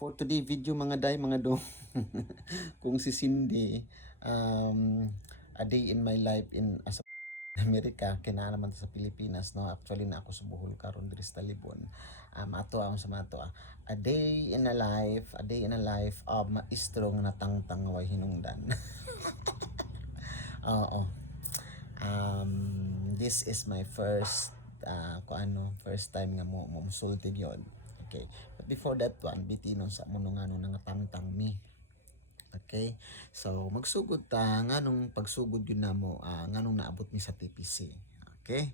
For today video mga day, mga dong. Kung si Cindy, a day in my life in as Amerika, kina naman sa Pilipinas, no? Actually na ako sa Bohol karon diri sa Talibon. Ato ang sa mato. A day in a life of maestro nga natangtang way hinungdan. Oo. This is my first first time nga mo musultig yon. Okay. But before that one, bitinon sa mo nga nga tangtang mi. Okay? So, magsugod ta nganong pagsugod yun na mo, nganong naabot mi sa TPC. Okay?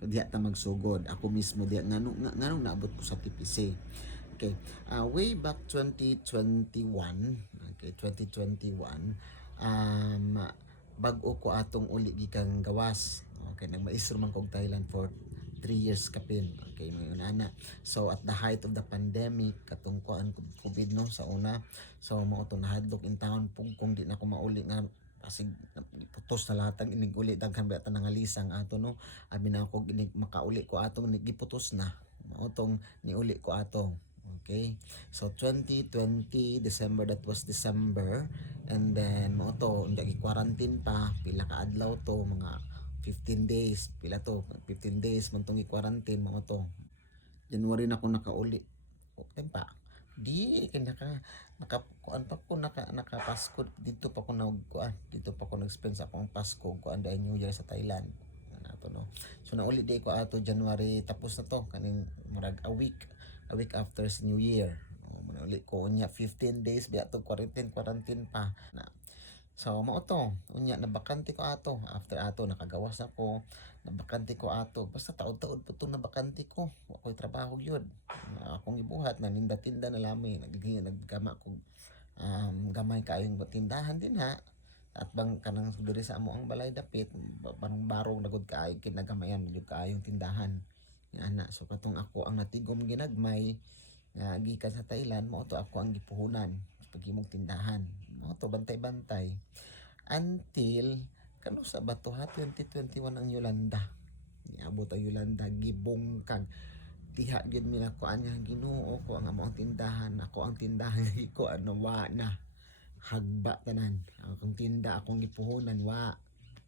So, diya ta magsugod. Ako mismo diya nganong naabot ko sa TPC. Okay. Way back 2021, okay, 2021, bag-o ko atong uli gikang gawas. Okay, nagmaestro man kog Thailand for 3 years kapin. Okay, mga ana. So at the height of the pandemic, katong kuan COVID no sa una. So mao to nahadlok in town kung di na ko mauli nga asig putos na lahat ang iniguli daghan ba ta nangalisang ato no. Abi na ako ginig makauli ko atong giputos na. Mao tong niuli ko atong. Okay. So 2020 December, that was December, and then mo to undang i-quarantine pa pila ka adlaw to, mga 15 days, pila to 15 days man tong i-quarantine mo to. January na ako nakauli. Okay pa. Di kay naka kuan pa ko naka dito pa ko nagkuan, dito pa ko nag-spend sa akong Pasko kuan dahil New Year sa Thailand. Ato no. So nauli di ko ato January, tapos na to kaning murag a week after sa New Year. Manuli ko unya 15 days biya to quarantine pa na. So mao to unya nabakante ko ato, after ato nakagawas ako, nabakante ko ato, basta taod-taod po itong nabakante ko, ako'y trabaho yun, akong gibuhat na ninda-tinda na lami, naggama ko gamay kayong tindahan din ha, at bang kanang diri sa amo ang balay dapit, parang barong nagod kaayo kinagamayan gyud kaayong tindahan nga ana. So katong ako ang natigom ginagmay nga gikan sa Thailand, mao to ako ang gipuhunan paghimong tindahan, mao to bantay-bantay until kano sa bato ha 2021 ang Yolanda. Niabot ang Yolanda, gibungkag diha gyud mi nakuan nga Ginoo ko ang amo ang tindahan, ako ang tindahan ko ano wa na hagba tanan, akong tinda akong gipuhunan wa.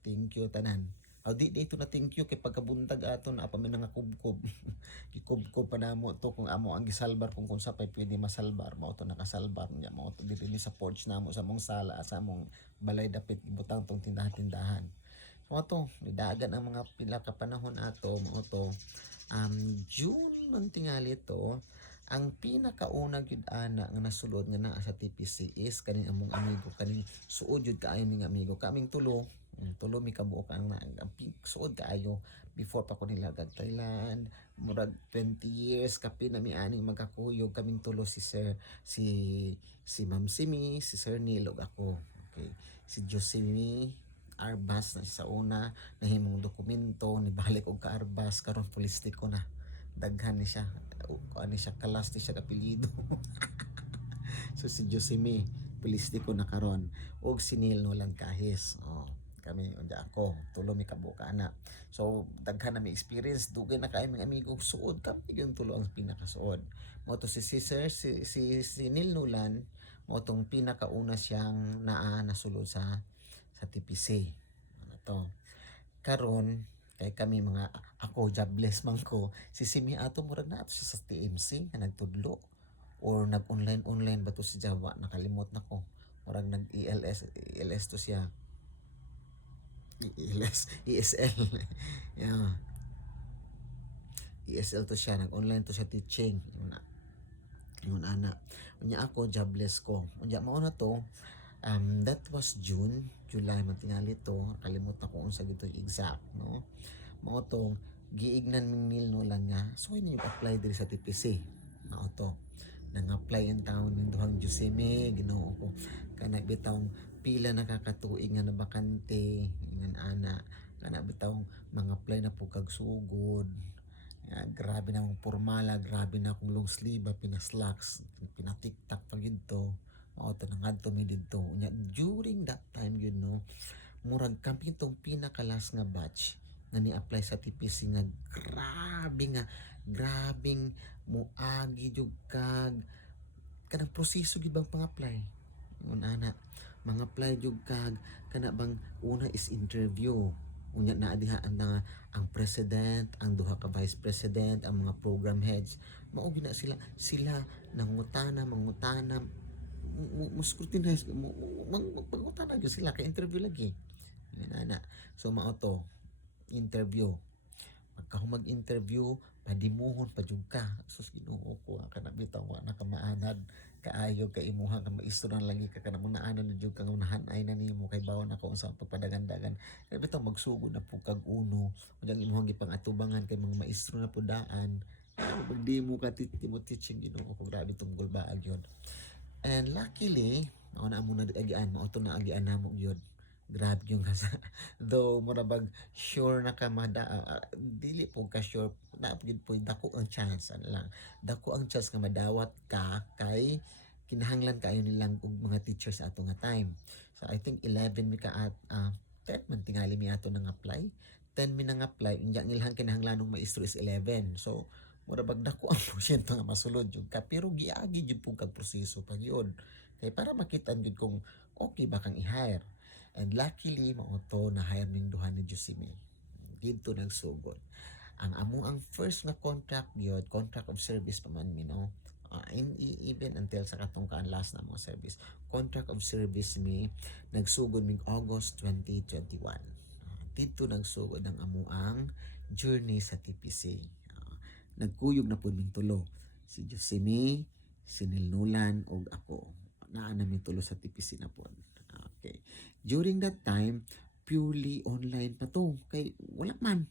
Thank you tanan. Di dito na thank you kay pagkabuntag aton apa man nga kubkob. Gikubkob pa namo to kung amo ang gisalbar kung sa pay pwede masalbar, mao to nakasalbar niya, mao to diri sa porch namo sa mong sala sa mong balay dapit ibutang tong tindahan-tindahan. So ato nidagan ang mga pila ka panahon ato, mao to June man tingali to. Ang pinakauna gyud ana nga nasulod nga naa sa TPC is kaning among amigo, kaning suod jud kaayo ning amigo kaming tulo. Tulo mi kabuok ang suod kaayo before pa ko nilagad Thailand, murag 20 years kapi na mi ani magkakuyog kaming tulo, si Ma'am Simi, si Sir Neil ug ako. Okay, si Josemi Arbas na sa una nahimong dokumento ni balik og ka Arbas karon politiko na, daghan ni siya, ano siya, kalas ni siya apelyido. So si Josemi politiko na karon, og si Neil Nolan Kahis. Kami unda ako tulo mi kabuka ana. So daghan na mi experience, dugay na kay mga amigo suod kami yung tulo ang pinakasuod. Mo to si Neil Nolan, mo tong pinakauna siyang nasulod sa TPC. Ano to? Karon kay kami mga ako jobless man ko, si Simi ato murag na ato siya sa TMC nga nagtudlo or nag-online ba to sa Java, nakalimot na ko. Murag nag-ELS to siya. ESL. Yeah. ESL to siya, nag-online to siya teaching. Yun ana. Unya ako jobless ko. Unya mao na to. That was July man tingali to. Kalimot na ko unsa gito exact, no? Mao to giignan ning Neil Nolan nga. So ini apply diri sa TPC. Mao to. Nang-apply ang taon ng duhang Joseme, Ginoo ko. Kana bitawng pila nakakatuig nga nabakante, ingan ana. Kana bitawng mga apply na po kag sugod. Grabe na akong formala, grabe na akong long sleeve, pinaslacks, pinatiktak pa yun to. Mao to nangadto mi didto. During that time yun no, murag kami itong pinakalas nga batch na ni-apply sa TPC nga grabing muagi jud kag kanang proseso gid bang pang-apply. Ingon ana, mga apply jud kag kana bang una is interview. Unya na diha ang president, ang duha ka vice president, ang mga program heads. Mao gina sila mangutana mo scrutinize mo mangutana gyud sila kay interview lagi. Ingon ana. So mao to interview. Pagka mag-interview, padimuhon pa jud ka. Sus Ginoo ko kana bitaw wa na ka maanad kaayo kay imuha ka maistro na lagi ka kana mo naanan na jud kang unahan-ay na nimo kay bawon ako unsa pagpadagan-dagan. Kay bitaw magsugod na po kag uno. Unyang imuhang gipang-atubangan kay mga maestro na po daan. Pagdi mo ka mo teaching Ginoo ko grabe tunggol baag yun. And luckily, mao na mo na agian, mao to na agian namo gyud. Grabe yung kasa. Though murabag sure na ka dili po ka sure na gid po dako ang chance ano lang. Dako ang chance nga madawat ka kay kinahanglan kayo nilang og mga teachers sa ato nga time. So I think 11 mi ka at 10 man tingali mi ato nang apply. 10 mi nang apply, unya ang ilang kinahanglanong maestro is 11. So murabag dako ang porsyento nga masulod jud ka pero giagi jud po kag proseso pa gyud. Kay para makita jud kung okay ba kang i-hire. And luckily, mauto na hire ning duha ni Josime. Dito nagsugod. Ang first na contract yun, contract of service pa man mi, no? Even until sa katungkaan last na mo service. Contract of service mi, nagsugod mig August 2021. Dito nagsugod ang amuang journey sa TPC. Nagkuyog na po ming tulo. Si Josime, si Nilnulan, o ako. Naa na tulo sa TPC na po. Okay. During that time, purely online pa to. Kay wala man.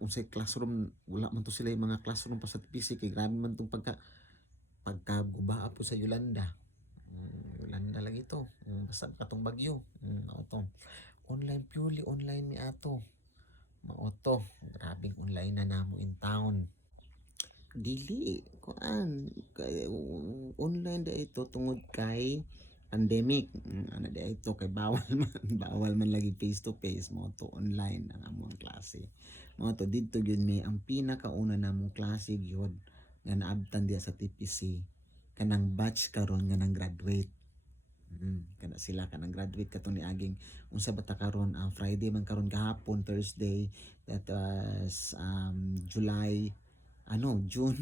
Unsay classroom, wala man to sila yung mga classroom pa sa TPC. Kay grabe man tong pagkagubaa po sa Yolanda. Yolanda lagi to. Basta katong bagyo. To. Online, purely online ni ato. Mao grabing online na namo in town. Dili, kuan. Online da ito tungod kay pandemic. Ano di ito kay bawal man lagi face to face mo to online ang among klase. Mo to didto gyud mi ang pinakauna namong klase gyud nga naabtan diya sa TPC kanang batch karon nga nang graduate. Kana sila kanang graduate katong niaging unsa bata karon Friday man karon gahapon Thursday that was June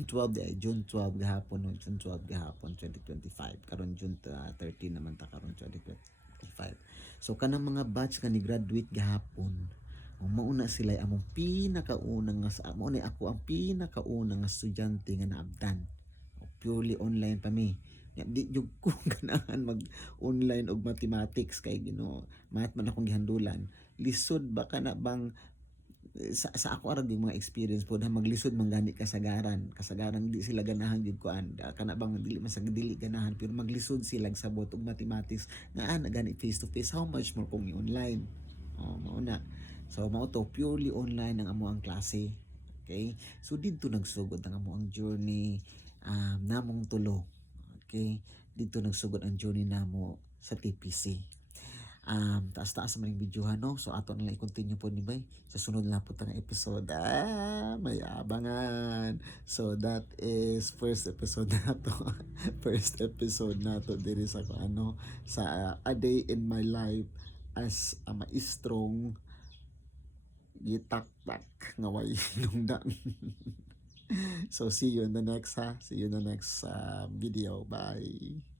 12 June 12 gahapon no June 12 gahapon 2025 karon June 13 naman ta karon 2025. So kanang mga batch nga ni graduate gahapon mauna sila among pinakaunang nga mo ni ako ang pinakaunang nga estudyante nga naabtan. Purely online pa mi. Di jud ko ganahan mag online og mathematics kay math man akong gihandulan. Lisod ba kana bang sa ako ara yung mga experience po na maglisod manggani kasagaran di sila ganahan jud kuan kana bang dili man sa dili ganahan pero maglisod sila sabot og mathematics nga ana gani face to face how much more kung online mao na so mao to purely online ang amo ang klase. Okay, so didto nagsugod ang amo ang journey namong tulo. Okay, dito nagsugod ang journey namo sa TPC. Taas-taas man yung video no. So ato na lang i-continue po ni Bay sa sunod na po tang episode. May abangan. So that is first episode na to. First episode na to diri sa sa a day in my life as a maestrong gitaktak nga way hinungdan. So see you in the next video. Bye.